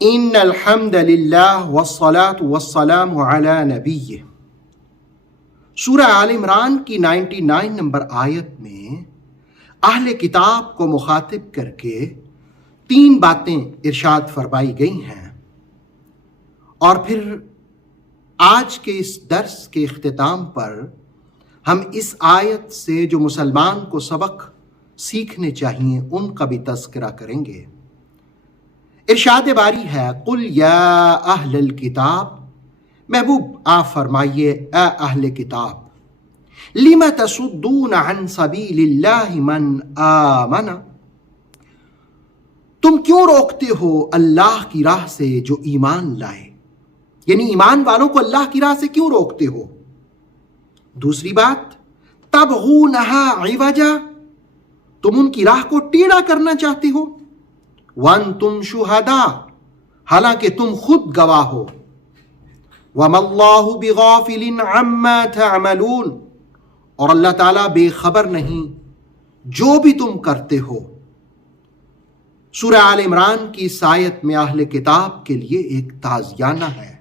ان الحمد للہ والصلاة والسلام علی نبیہ۔ سورہ آل عمران کی 99 نمبر آیت میں اہل کتاب کو مخاطب کر کے 3 باتیں ارشاد فرمائی گئی ہیں، اور پھر آج کے اس درس کے اختتام پر ہم اس آیت سے جو مسلمان کو سبق سیکھنے چاہیے ان کا بھی تذکرہ کریں گے۔ ارشاد باری ہے، قل یا اہل الکتاب، محبوب آپ فرمائیے اے اہل کتاب، لم تصدون عن سبیل اللہ من آمن، تم کیوں روکتے ہو اللہ کی راہ سے جو ایمان لائے، یعنی ایمان والوں کو اللہ کی راہ سے کیوں روکتے ہو؟ دوسری بات، تبغونہا عوجا، تم ان کی راہ کو ٹیڑھا کرنا چاہتے ہو، وانتم شہداء، حالانکہ تم خود گواہ ہو، وما اللہ بغافل عما تعملون، اور اللہ تعالیٰ بے خبر نہیں جو بھی تم کرتے ہو۔ سورہ آل عمران کی اس آیت میں اہل کتاب کے لیے ایک تعزیانہ ہے۔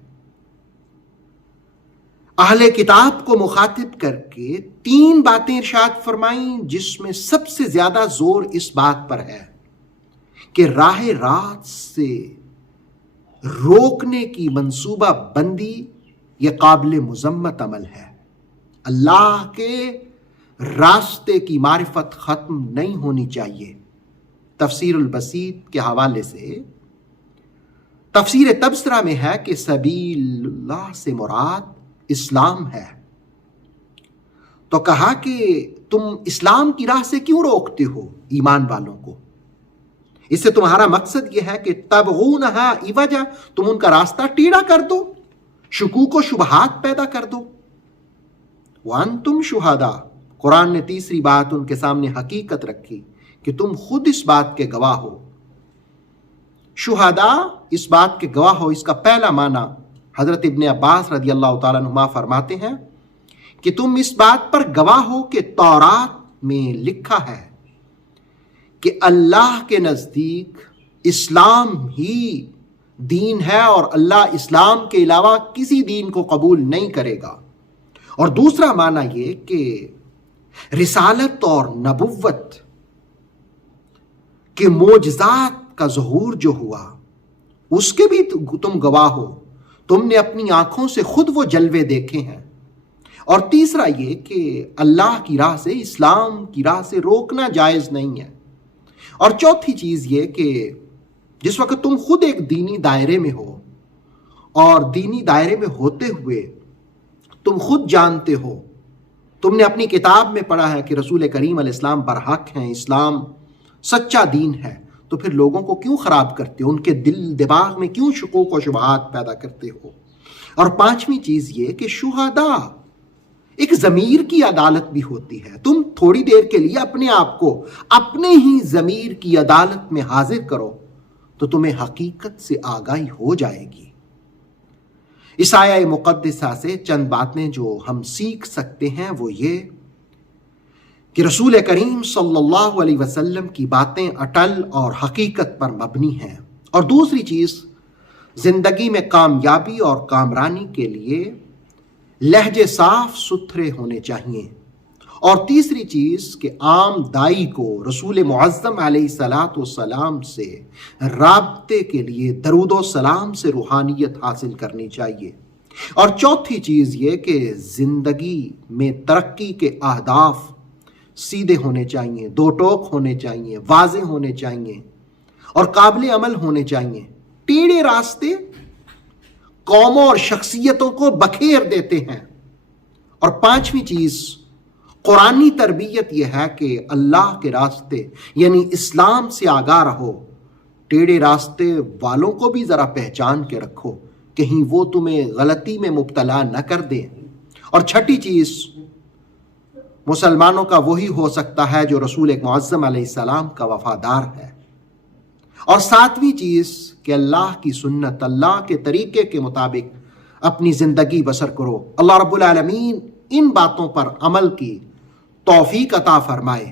اہل کتاب کو مخاطب کر کے 3 باتیں ارشاد فرمائیں، جس میں سب سے زیادہ زور اس بات پر ہے کہ راہ راست سے روکنے کی منصوبہ بندی یہ قابل مذمت عمل ہے۔ اللہ کے راستے کی معرفت ختم نہیں ہونی چاہیے۔ تفسیر البسیط کے حوالے سے تفسیر تبصرہ میں ہے کہ سبیل اللہ سے مراد اسلام ہے، تو کہا کہ تم اسلام کی راہ سے کیوں روکتے ہو ایمان والوں کو؟ اس سے تمہارا مقصد یہ ہے کہ تبغونہا عوجا، تم ان کا راستہ ٹیڑھا کر دو، شکوک و شبہات پیدا کر دو۔ وانتم شہداء، قرآن نے تیسری بات ان کے سامنے حقیقت رکھی کہ تم خود اس بات کے گواہ ہو۔ شہداء، اس بات کے گواہ ہو، اس کا پہلا معنی حضرت ابن عباس رضی اللہ تعالیٰ عنہما فرماتے ہیں کہ تم اس بات پر گواہ ہو کہ تورات میں لکھا ہے کہ اللہ کے نزدیک اسلام ہی دین ہے، اور اللہ اسلام کے علاوہ کسی دین کو قبول نہیں کرے گا۔ اور دوسرا معنی یہ کہ رسالت اور نبوت کے معجزات کا ظہور جو ہوا اس کے بھی تم گواہ ہو، تم نے اپنی آنکھوں سے خود وہ جلوے دیکھے ہیں۔ اور تیسرا یہ کہ اللہ کی راہ سے، اسلام کی راہ سے روکنا جائز نہیں ہے۔ اور چوتھی چیز یہ کہ جس وقت تم خود ایک دینی دائرے میں ہو، اور دینی دائرے میں ہوتے ہوئے تم خود جانتے ہو، تم نے اپنی کتاب میں پڑھا ہے کہ رسول کریم علیہ السلام برحق ہیں، اسلام سچا دین ہے، تو پھر لوگوں کو کیوں خراب کرتے ہو؟ ان کے دل دماغ میں کیوں شکوک و شبہات پیدا کرتے ہو؟ اور پانچویں چیز یہ کہ شہداء، ایک ضمیر کی عدالت بھی ہوتی ہے۔ تم تھوڑی دیر کے لیے اپنے آپ کو اپنے ہی ضمیر کی عدالت میں حاضر کرو تو تمہیں حقیقت سے آگاہی ہو جائے گی۔ اس آیہ مقدسہ سے چند باتیں جو ہم سیکھ سکتے ہیں وہ یہ کہ رسول کریم صلی اللہ علیہ وسلم کی باتیں اٹل اور حقیقت پر مبنی ہیں، اور دوسری چیز، زندگی میں کامیابی اور کامرانی کے لیے لہجے صاف ستھرے ہونے چاہیے، اور تیسری چیز کہ عام دائی کو رسول معظم علیہ الصلاۃ والسلام سے رابطے کے لیے درود و سلام سے روحانیت حاصل کرنی چاہیے، اور چوتھی چیز یہ کہ زندگی میں ترقی کے اہداف سیدھے ہونے چاہیے، 2 ٹوک ہونے چاہیے، واضح ہونے چاہیے، اور قابل عمل ہونے چاہیے۔ ٹیڑھے راستے قوموں اور شخصیتوں کو بکھیر دیتے ہیں۔ اور پانچویں چیز، قرآنی تربیت یہ ہے کہ اللہ کے راستے یعنی اسلام سے آگاہ رہو، ٹیڑھے راستے والوں کو بھی ذرا پہچان کے رکھو، کہیں وہ تمہیں غلطی میں مبتلا نہ کر دیں۔ اور چھٹی چیز، مسلمانوں کا وہی ہو سکتا ہے جو رسول معظم علیہ السلام کا وفادار ہے۔ اور ساتویں چیز کہ اللہ کی سنت، اللہ کے طریقے کے مطابق اپنی زندگی بسر کرو۔ اللہ رب العالمین ان باتوں پر عمل کی توفیق عطا فرمائے۔